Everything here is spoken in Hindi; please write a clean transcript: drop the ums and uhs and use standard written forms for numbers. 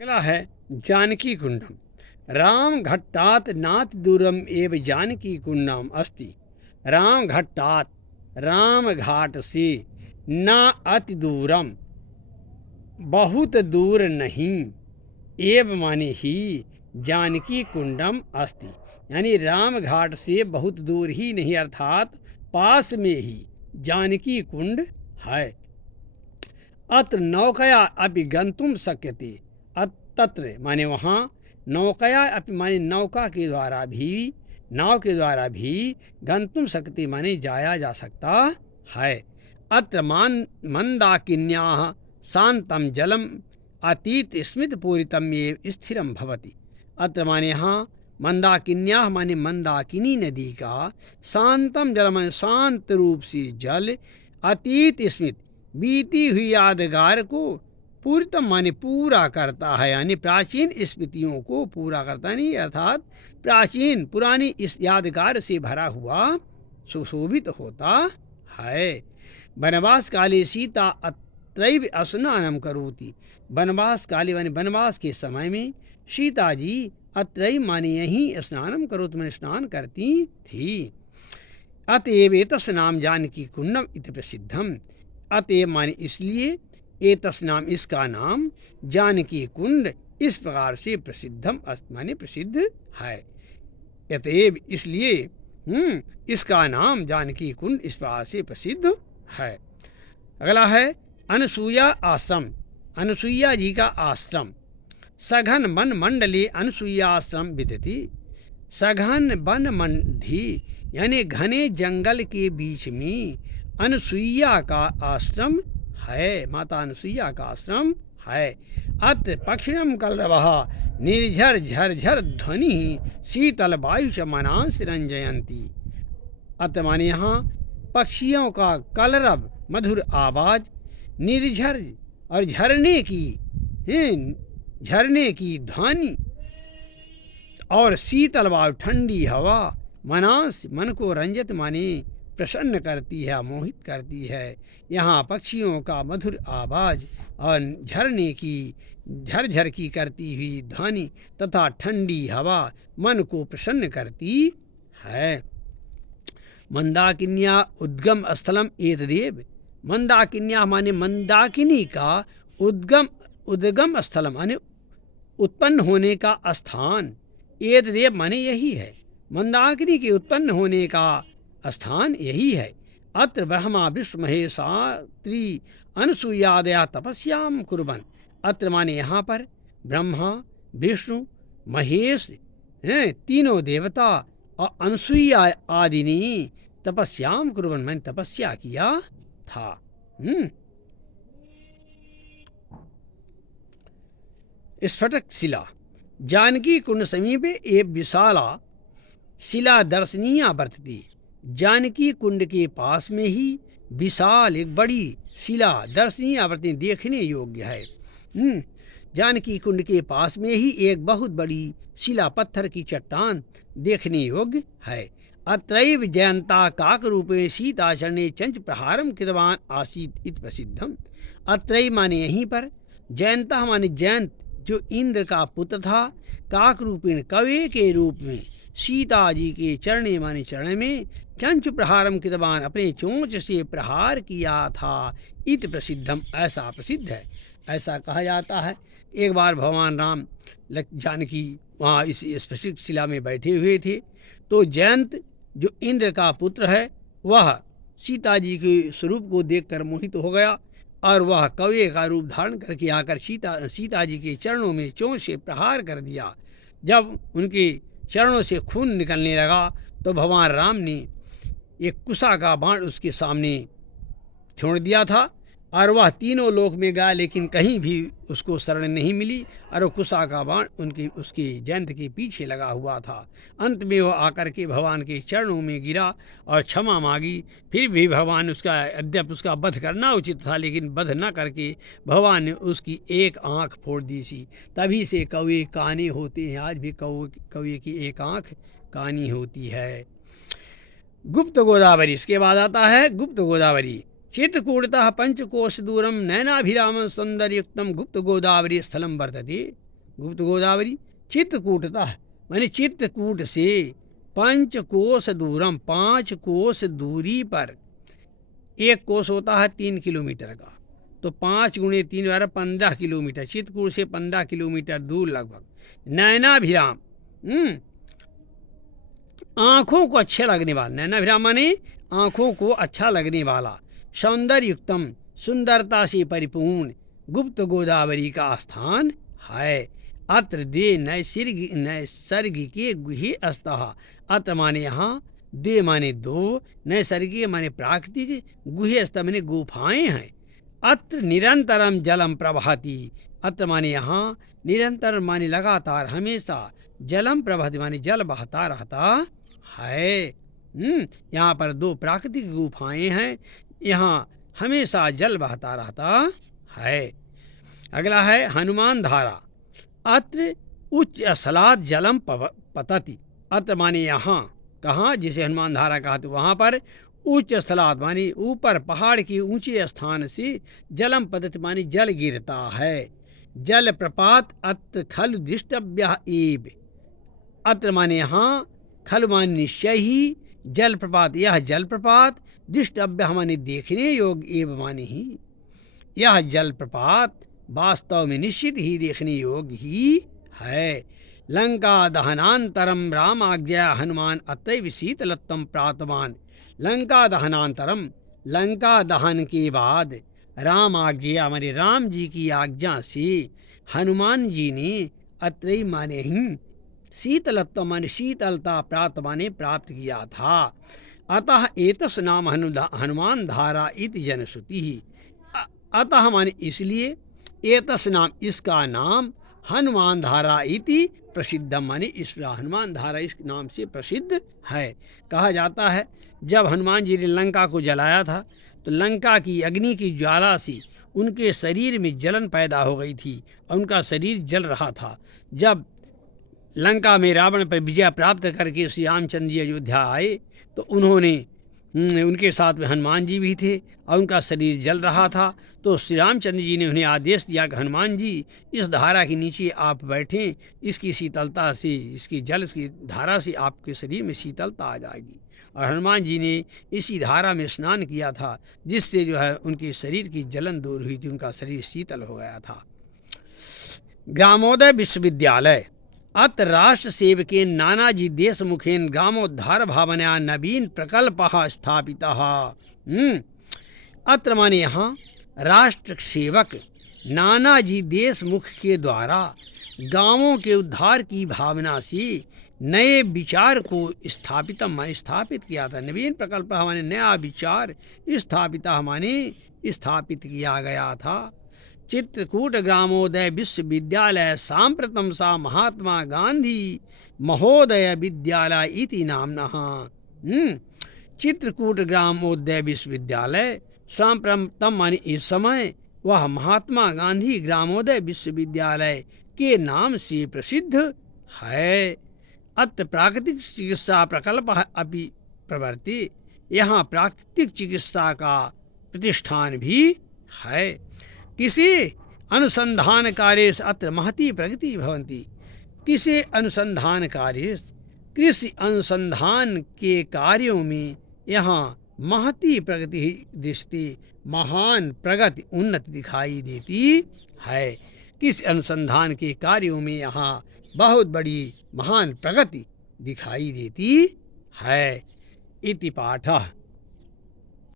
अगला है जानकी कुंडम। राम घट्टात नात दूरम एव जानकी कुंडम अस्ति। राम घट्टात, राम घाट से, ना अति दूरम, बहुत दूर नहीं, एव माने ही, जानकी कुंडम अस्ति, यानी राम घाट से बहुत दूर ही नहीं अर्थात पास में ही जानकी कुंड है। अत्र नौकया अपि गंतुम शक्यते। तत्र माने वहाँ, नौकया अपि माने नौका के द्वारा भी, नाव के द्वारा भी, गंतुम शक्यते माने जाया जा सकता है। अत्र मंदाकिन्याः शांतम जलम अतीत स्मृत पूरितम ये स्थिरम भवति। अत्र माने यहाँ मंदाकिन्याः माने मंदाकिनी नदी का, शांतम जल माने शांत रूप से जल, अतीत स्मृत बीती हुई यादगार को, पूर्णतम माने पूरा करता है, यानी प्राचीन स्मृतियों को पूरा करता नहीं, अर्थात प्राचीन पुरानी इस यादगार से भरा हुआ सुशोभित होता है। वनवास काले सीता अत्रैव स्नानम करोति। वनवास काले माने वनवास के समय में सीता जी अत्रैव माने यहीं स्नानम करोति माने स्नान करती थी। अतएव एतस्य नाम जानकी कुंडम इति प्रसिद्धम। अतएव माने इसलिए, एतस् नाम इसका नाम, जानकी कुंड इस प्रकार से प्रसिद्धम माने प्रसिद्ध है। अतएव इसलिए इसका नाम जानकी कुंड इस प्रकार से प्रसिद्ध है। अगला है अनुसूया आश्रम। अनुसूया जी का आश्रम। सघन वन मंडले अनुसूया आश्रम विद्यति। सघन वन मंडी यानी घने जंगल के बीच में अनुसूया का आश्रम है, माता अनुसूया का आश्रम है। अत्र पक्षिणम कलरवः निर्झर झरझर ध्वनि शीतल वायु च मनांस रंजयंती। अत्र माने यहाँ पक्षियों का कलरव मधुर आवाज, निर्झर और झरने की ध्वनि, और शीतल वायु ठंडी हवा, मनांस मन को रंजत माने प्रसन्न करती है, मोहित करती है। यहाँ पक्षियों का मधुर आवाज और झरने की झरझर की करती हुई ध्वनि तथा ठंडी हवा मन को प्रसन्न करती है। मंदाकिन्या उद्गम स्थलम एतदेव। मंदाकिन्या माने मंदाकिनी का उद्गम स्थलम माने उत्पन्न होने का स्थान, एतदेव माने यही है, मंदाकिनी के उत्पन्न होने का स्थान यही है। अत्र ब्रह्मा विष्णु महेशात्री अनुसूयादया तपस्याम कुर्वन्। अत्र माने यहाँ पर ब्रह्मा विष्णु महेश तीनों देवता और अनुसूया आदि ने तपस्याम कुर्वन् मैंने तपस्या किया था। स्फटिक शिला। जानकी कुंड समीपे एक विशाला शिला दर्शनीया वर्तती। जानकी कुंड के पास में ही विशाल एक बड़ी शिला दर्शनीय वर्तनी देखने योग्य है। जानकी कुंड के पास में ही एक बहुत बड़ी शिला पत्थर की चट्टान देखने योग्य है। अत्रैव जयंता काक रूपे सीताचरणे चंच प्रहारम कृतवान आसीत इत प्रसिद्धम। अत्रैव माने यहीं पर, जयंता माने जयंत जो इंद्र का पुत्र था, काक रूपेण कवे के रूप में, सीता जी के चरणे माने चरण में, चंच प्रहारम कृतवान अपने चोंच से प्रहार किया था, इत प्रसिद्धम ऐसा प्रसिद्ध है। ऐसा कहा जाता है एक बार भगवान राम जानकी वहाँ इस स्फटिक शिला में बैठे हुए थे, तो जयंत जो इंद्र का पुत्र है वह सीता जी के स्वरूप को देखकर मोहित हो गया, और वह कौवे का रूप धारण करके आकर सीता जी के चरणों में चोंच से प्रहार कर दिया। जब उनके चरणों से खून निकलने लगा तो भगवान राम ने एक कुशा का बाण उसके सामने छोड़ दिया था, और वह तीनों लोक में गया लेकिन कहीं भी उसको शरण नहीं मिली, और वो कुशा का बाण उसके जयंत के पीछे लगा हुआ था। अंत में वह आकर के भगवान के चरणों में गिरा और क्षमा मांगी। फिर भी भगवान उसका वध करना उचित था, लेकिन वध न करके भगवान ने उसकी एक आँख फोड़ दी सी। तभी से कौवे काने होते हैं, आज भी कौवे की एक आँख कानी होती है। गुप्त गोदावरी। इसके बाद आता है गुप्त गोदावरी। चित्रकूटतः पंचकोश दूरम नयनाभिराम सौंदर्युक्तम गुप्त गोदावरी स्थलम वर्तते। गुप्त गोदावरी चित्रकूटतः माने चित्रकूट से 5 कोस दूरम 5 कोस दूरी पर, एक कोस होता है 3 किलोमीटर का, तो 5 गुणे 3 12 15 किलोमीटर, चित्रकूट से 15 किलोमीटर दूर लगभग। नयनाभिराम आँखों को अच्छे लगने वाला, नयनाभिराम माने आँखों को अच्छा लगने वाला, सौंदर्य युक्तम सुंदरता से परिपूर्ण गुप्त गोदावरी का स्थान है। अत्र दे नैसर्गिके गुहे अस्तः, अत्र माने यहाँ, दे माने दो, नैसर्गिक माने प्राकृतिक, गुहे अस्त माने गुफाएं हैं। अत्र निरंतरम जलम प्रवहति, अत्र माने यहाँ, निरंतर माने लगातार हमेशा, जलम प्रवहति माने जल बहता रहता है। यहाँ पर 2 प्राकृतिक गुफाएं हैं, यहाँ हमेशा जल बहता रहता है। अगला है हनुमान धारा। अत्र उच्च स्थलात् जलम पतति, अत्र माने यहाँ, कहाँ, जिसे हनुमान धारा कहा, तो वहाँ पर उच्च स्थलात् माने ऊपर पहाड़ के ऊंचे स्थान से जलम पतति माने जल गिरता है। जल प्रपात अत्र खलु दृष्टव्य एव, अत्र माने यहाँ, खलु माने निश्चय ही, जल प्रपात यह जल प्रपात, दृष्टव्य माने देखने योग्य, एव माने ही, यह जल प्रपात वास्तव में निश्चित ही देखने योग्य ही है। लंका दहनांतरम राम आज्ञा हनुमान अतैव शीतलत्वम प्राप्तवान। लंका दहनांतरम, लंका दहन के बाद, राम आज्ञा माने राम जी की आज्ञा से, हनुमान जी ने अतैव माने ही, शीतलत्व माने शीतलता, प्राप्त माने प्राप्त किया था। अतः एतस् नाम हनुमान धारा इति जनश्रुति, अतः माने इसलिए, एतस् नाम इसका नाम, हनुमान धारा इति प्रसिद्धम माने इस हनुमान धारा इस नाम से प्रसिद्ध है। कहा जाता है जब हनुमान जी ने लंका को जलाया था तो लंका की अग्नि की ज्वाला से उनके शरीर में जलन पैदा हो गई थी और उनका शरीर जल रहा था। जब लंका में रावण पर विजय प्राप्त करके श्री रामचंद्र जी अयोध्या आए तो उन्होंने उनके साथ में हनुमान जी भी थे और उनका शरीर जल रहा था, तो श्री रामचंद्र जी ने उन्हें आदेश दिया कि हनुमान जी इस धारा के नीचे आप बैठें, इसकी शीतलता से, इसकी जल की धारा से आपके शरीर में शीतलता आ जाएगी। और हनुमान जी ने इसी धारा में स्नान किया था जिससे जो है उनके शरीर की जलन दूर हुई थी, उनका शरीर शीतल हो गया था। ग्रामोदय विश्वविद्यालय। अत्र राष्ट्र सेवकेन नानाजी देशमुखेन ग्रामोद्धार भावनया नवीन प्रकल्प स्थापितः। अत्र माने यहाँ राष्ट्र सेवक नानाजी देशमुख के द्वारा गांवों के उद्धार की भावना से नए विचार को स्थापित किया था। नवीन प्रकल्प माने नया विचार, स्थापित माने स्थापित किया गया था। चित्रकूट ग्रामोदय विश्वविद्यालय सांप्रतम सा महात्मा गांधी महोदय विद्यालय इति नामनः। चित्रकूट ग्रामोदय विश्वविद्यालय सांप्रतम माने इस समय वह महात्मा गांधी ग्रामोदय विश्वविद्यालय के नाम से प्रसिद्ध है। अत्र प्राकृतिक चिकित्सा प्रकल्प अपि प्रवर्ति, यहाँ प्राकृतिक चिकित्सा का प्रतिष्ठान भी है। किसी अनुसंधान कार्य अत्र महती प्रगति भवन्ति। किसी अनुसंधान कार्य, कृषि अनुसंधान के कार्यों में यहाँ महती प्रगति दृष्टि, महान प्रगति उन्नति दिखाई देती है। किस अनुसंधान के कार्यों में यहाँ बहुत बड़ी महान प्रगति दिखाई देती है। इति पाठः।